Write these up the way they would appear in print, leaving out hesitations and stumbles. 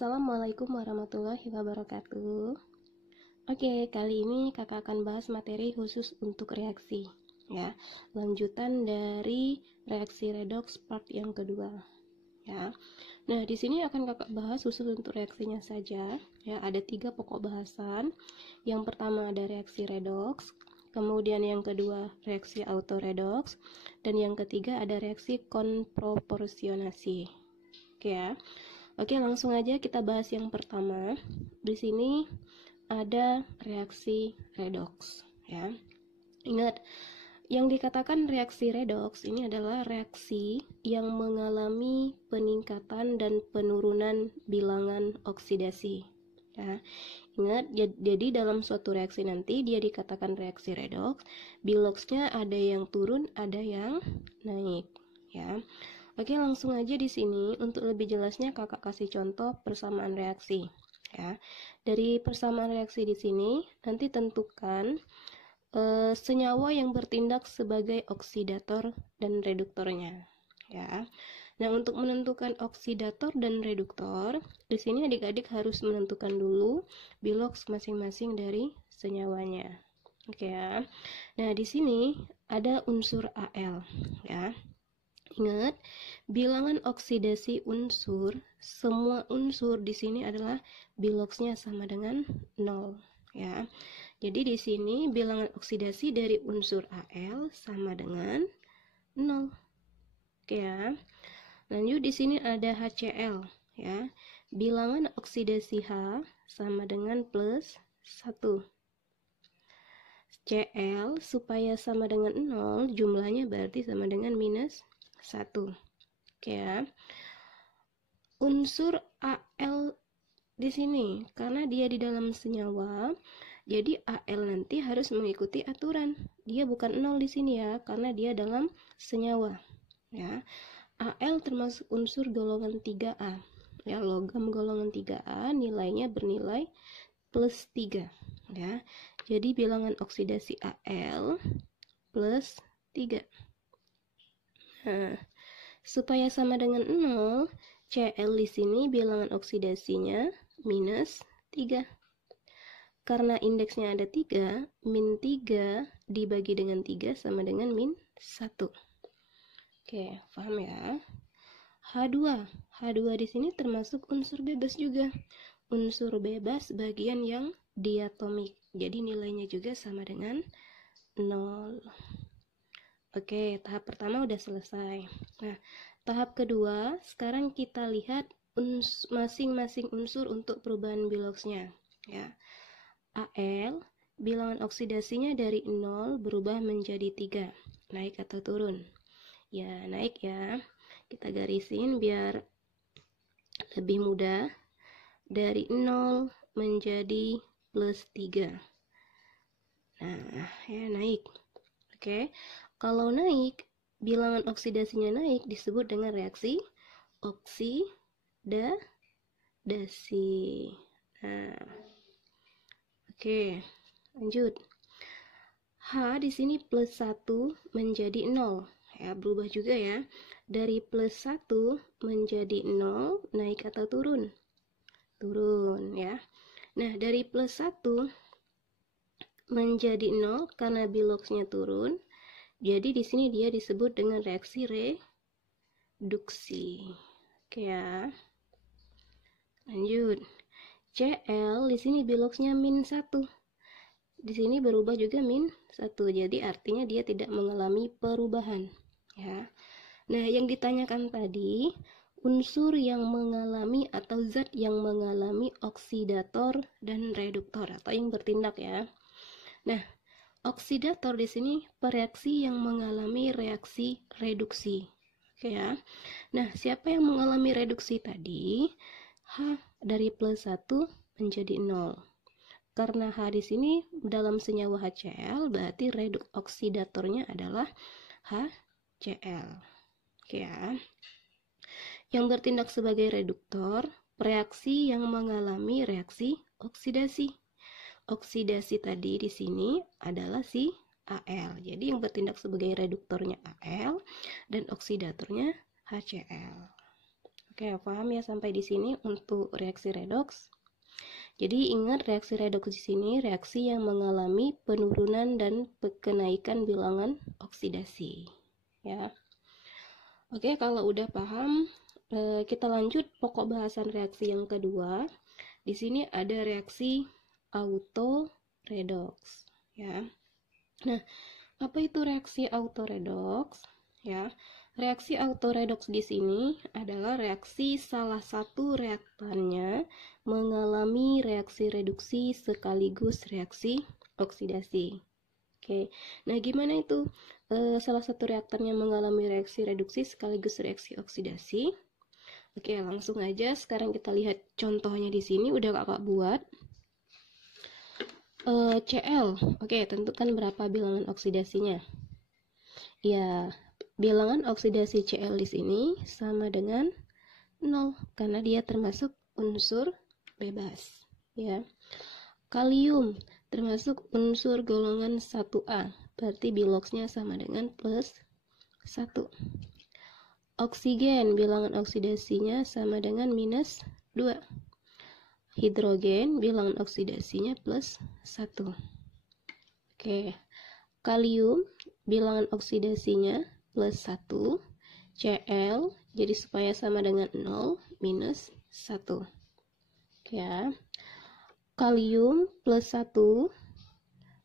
Assalamualaikum warahmatullahi wabarakatuh. Oke, kali ini kakak akan bahas materi khusus untuk reaksi, ya. Lanjutan dari reaksi redox part yang kedua, ya. Nah, di sini akan kakak bahas khusus untuk reaksinya saja, ya. Ada 3 pokok bahasan. Yang pertama ada reaksi redox, kemudian yang kedua reaksi autoredox, dan yang ketiga ada reaksi konproporsionasi. Oke ya. Oke, langsung aja kita bahas yang pertama. Di sini ada reaksi redox, ya. Ingat, yang dikatakan reaksi redox ini adalah reaksi yang mengalami peningkatan dan penurunan bilangan oksidasi. Ya. Ingat, jadi dalam suatu reaksi nanti dia dikatakan reaksi redox, biloxnya ada yang turun, ada yang naik, ya. Oke, langsung aja di sini untuk lebih jelasnya kakak kasih contoh persamaan reaksi, ya. Dari persamaan reaksi di sini nanti tentukan senyawa yang bertindak sebagai oksidator dan reduktornya, ya. Nah, untuk menentukan oksidator dan reduktor, di sini adik-adik harus menentukan dulu bilox masing-masing dari senyawanya. Oke ya. Nah, di sini ada unsur Al, ya. Ingat, bilangan oksidasi unsur, semua unsur di sini adalah biloxnya sama dengan 0, ya. Jadi di sini bilangan oksidasi dari unsur Al sama dengan 0. Oke ya. Lanjut di sini ada HCl, ya. Bilangan oksidasi H sama dengan plus 1. Cl supaya sama dengan 0, jumlahnya berarti sama dengan minus 1. Oke ya. Unsur Al di sini karena dia di dalam senyawa, jadi Al nanti harus mengikuti aturan. Dia bukan 0 di sini ya, karena dia dalam senyawa, ya. Al termasuk unsur golongan 3A. Ya, logam golongan 3A nilainya bernilai plus 3, ya. Jadi bilangan oksidasi Al plus 3. Nah, supaya sama dengan 0, Cl di sini bilangan oksidasinya minus 3. Karena indeksnya ada 3, min 3 dibagi dengan 3 sama dengan min 1. Oke, paham ya? H2. H2 di sini termasuk unsur bebas juga. Unsur bebas bagian yang diatomik. Jadi nilainya juga sama dengan 0. Oke, tahap pertama udah selesai. Nah, tahap kedua, sekarang kita lihat masing-masing unsur untuk perubahan biloxnya, ya. Al, bilangan oksidasinya dari 0 berubah menjadi 3. Naik atau turun? Ya, naik ya. Kita garisin biar lebih mudah. Dari 0 menjadi plus 3. Nah, ya naik. Oke. Kalau naik, bilangan oksidasinya naik disebut dengan reaksi oksidasi. Nah, oke, lanjut. H di sini plus 1 menjadi 0. Ya, berubah juga ya. Dari plus 1 menjadi 0, naik atau turun? Turun ya. Nah, dari plus 1 menjadi 0 karena biloxnya turun. Jadi di sini dia disebut dengan reaksi reduksi. Oke ya. Lanjut. Cl di sini biloxnya min 1. Di sini berubah juga min 1. Jadi artinya dia tidak mengalami perubahan, ya. Nah, yang ditanyakan tadi unsur yang mengalami atau zat yang mengalami oksidator dan reduktor atau yang bertindak, ya. Nah, oksidator di sini pereaksi yang mengalami reaksi reduksi. Oke ya. Nah, siapa yang mengalami reduksi tadi? H dari plus 1 menjadi 0. Karena H di sini dalam senyawa HCl, berarti oksidatornya adalah HCl. Oke ya. Yang bertindak sebagai reduktor, reaksi yang mengalami reaksi oksidasi. Oksidasi tadi di sini adalah si Al. Jadi yang bertindak sebagai reduktornya Al dan oksidatornya HCl. Oke, paham ya sampai di sini untuk reaksi redoks? Jadi ingat, reaksi redoks di sini reaksi yang mengalami penurunan dan kenaikan bilangan oksidasi. Ya. Oke, kalau udah paham, kita lanjut pokok bahasan reaksi yang kedua. Di sini ada reaksi autoredoks. Ya. Nah, apa itu reaksi autoredoks? Ya, reaksi autoredoks di sini adalah reaksi salah satu reaktannya mengalami reaksi reduksi sekaligus reaksi oksidasi. Oke, nah gimana itu salah satu reaktannya mengalami reaksi reduksi sekaligus reaksi oksidasi? Oke, langsung aja sekarang kita lihat contohnya di sini udah kakak buat. Cl, oke, tentukan berapa bilangan oksidasinya. Ya, bilangan oksidasi Cl di sini sama dengan 0 karena dia termasuk unsur bebas. Ya, kalium termasuk unsur golongan 1A, berarti biloxnya sama dengan plus 1. Oksigen bilangan oksidasinya sama dengan minus 2. Hidrogen bilangan oksidasinya plus 1. Oke, kalium bilangan oksidasinya plus 1. Cl, jadi supaya sama dengan 0, minus 1. Ya, kalium plus 1,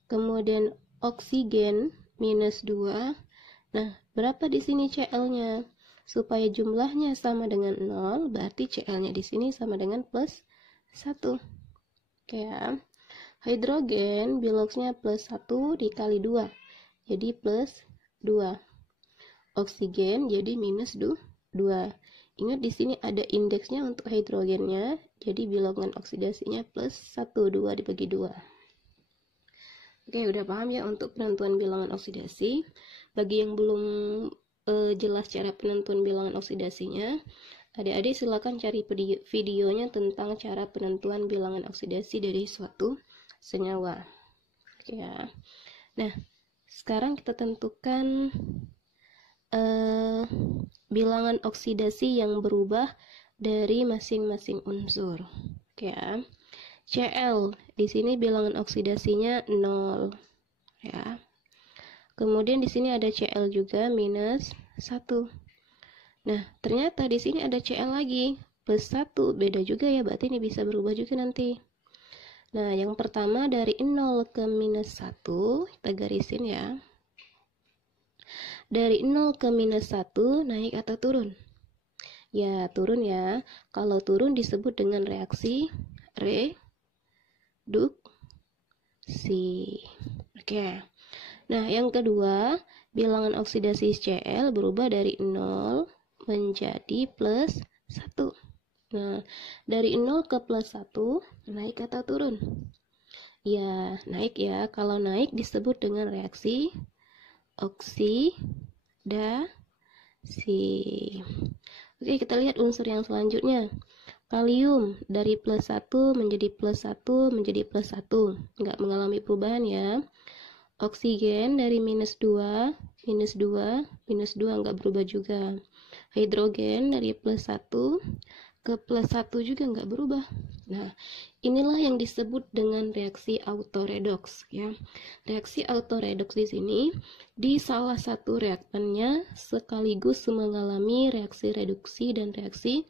kemudian oksigen minus 2. Nah, berapa di sini Cl-nya? Supaya jumlahnya sama dengan 0, berarti Cl-nya di sini sama dengan plus 1. Oke ya. Hidrogen biloxnya plus 1 dikali 2, jadi plus 2. Oksigen jadi minus 2. Ingat di sini ada indeksnya untuk hidrogennya, jadi bilangan oksidasinya plus 1, 2 dibagi 2. Oke, udah paham ya untuk penentuan bilangan oksidasi. Bagi yang belum jelas cara penentuan bilangan oksidasinya, adik-adik silakan cari videonya tentang cara penentuan bilangan oksidasi dari suatu senyawa. Oke ya. Nah, sekarang kita tentukan bilangan oksidasi yang berubah dari masing-masing unsur. Oke ya. Cl di sini bilangan oksidasinya 0 ya. Kemudian di sini ada Cl juga minus 1. Nah, ternyata di sini ada Cl lagi plus 1, beda juga ya, berarti ini bisa berubah juga nanti. Nah, yang pertama dari 0 ke minus 1, kita garisin ya. Dari 0 ke minus 1, naik atau turun? Ya, turun ya. Kalau turun disebut dengan reaksi reduksi. Oke. Nah, yang kedua, bilangan oksidasi Cl berubah dari 0 menjadi plus 1. Nah, dari 0 ke plus 1, naik atau turun? Ya, naik ya. Kalau naik disebut dengan reaksi oksidasi. Oke, kita lihat unsur yang selanjutnya. Kalium dari plus 1 menjadi plus 1 menjadi plus 1. Nggak mengalami perubahan ya. Oksigen dari minus 2, minus 2, minus 2 nggak berubah juga. Hidrogen dari plus 1 ke plus 1 juga nggak berubah. Nah, inilah yang disebut dengan reaksi autoredoks ya. Reaksi autoredoks di sini di salah satu reaktannya sekaligus mengalami reaksi reduksi dan reaksi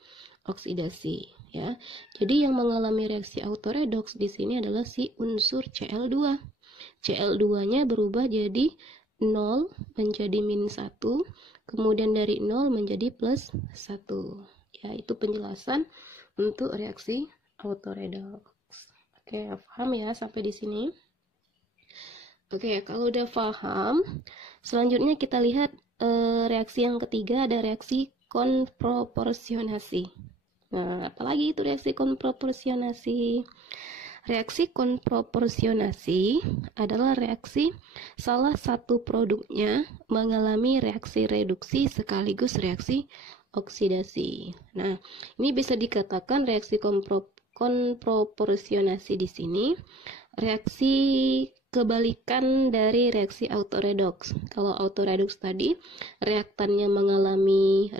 oksidasi ya. Jadi yang mengalami reaksi autoredoks di sini adalah si unsur Cl2. Cl2-nya berubah jadi 0 menjadi minus 1, kemudian dari 0 menjadi plus 1. Ya, itu penjelasan untuk reaksi autoredoks. Oke, paham ya sampai di sini? Oke, kalau udah paham, selanjutnya kita lihat reaksi yang ketiga, ada reaksi konproporsionasi. Nah, apalagi itu reaksi konproporsionasi? Reaksi konproporsionasi adalah reaksi salah satu produknya mengalami reaksi reduksi sekaligus reaksi oksidasi. Nah, ini bisa dikatakan reaksi konproporsionasi di sini reaksi kebalikan dari reaksi autoredoks. Kalau autoredoks tadi reaktannya mengalami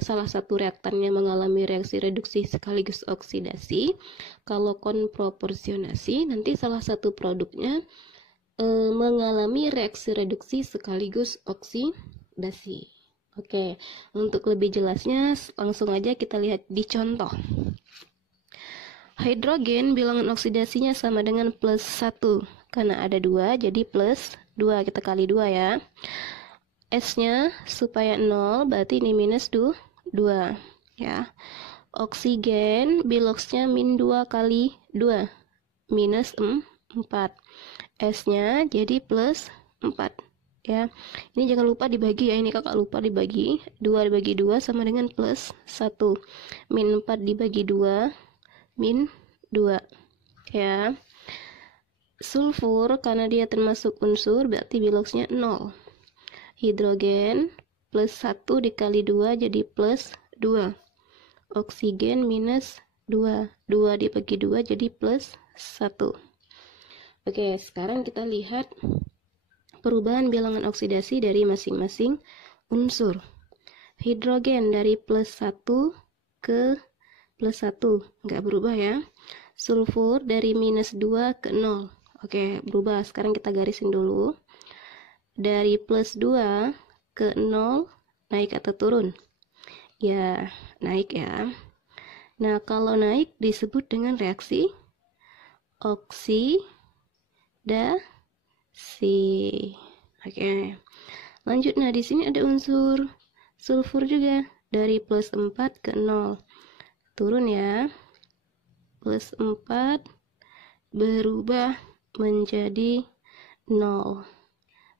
salah satu reaktannya mengalami reaksi reduksi sekaligus oksidasi. Kalau konproporsionasi nanti salah satu produknya mengalami reaksi reduksi sekaligus oksidasi. Oke, untuk lebih jelasnya langsung aja kita lihat di contoh. Hidrogen bilangan oksidasinya sama dengan plus 1. Karena ada 2, jadi plus 2. Kita kali 2 ya. S-nya supaya 0, berarti ini minus 2. Ya. Oksigen biloxnya min 2 kali 2. Minus 4. S-nya jadi plus 4. Ya. Ini jangan lupa dibagi ya. Ini kakak lupa dibagi. 2 dibagi 2 sama dengan plus 1. Min 4 dibagi 2. Min 2. Ya. Sulfur karena dia termasuk unsur berarti biloxnya 0. Hidrogen plus 1 dikali 2 jadi plus 2. Oksigen minus 2. 2 dibagi 2 jadi plus 1. Oke, sekarang kita lihat perubahan bilangan oksidasi dari masing-masing unsur. Hidrogen dari plus 1 ke plus 1 nggak berubah ya. Sulfur dari minus 2 ke 0. Oke, berubah. Sekarang kita garisin dulu. Dari plus 2 ke 0, naik atau turun? Ya, naik ya. Nah, kalau naik disebut dengan reaksi oksidasi. Oke. Lanjut, nah di sini ada unsur sulfur juga. Dari plus 4 ke 0. Turun ya. Plus 4 berubah menjadi 0.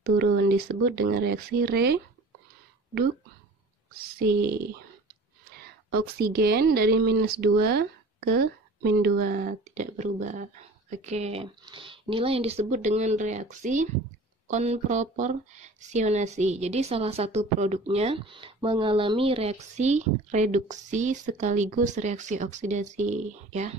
Turun, disebut dengan reaksi reduksi. Oksigen dari minus 2 ke min 2 tidak berubah. Oke, inilah yang disebut dengan reaksi konproporsionasi. Jadi salah satu produknya mengalami reaksi reduksi sekaligus reaksi oksidasi ya.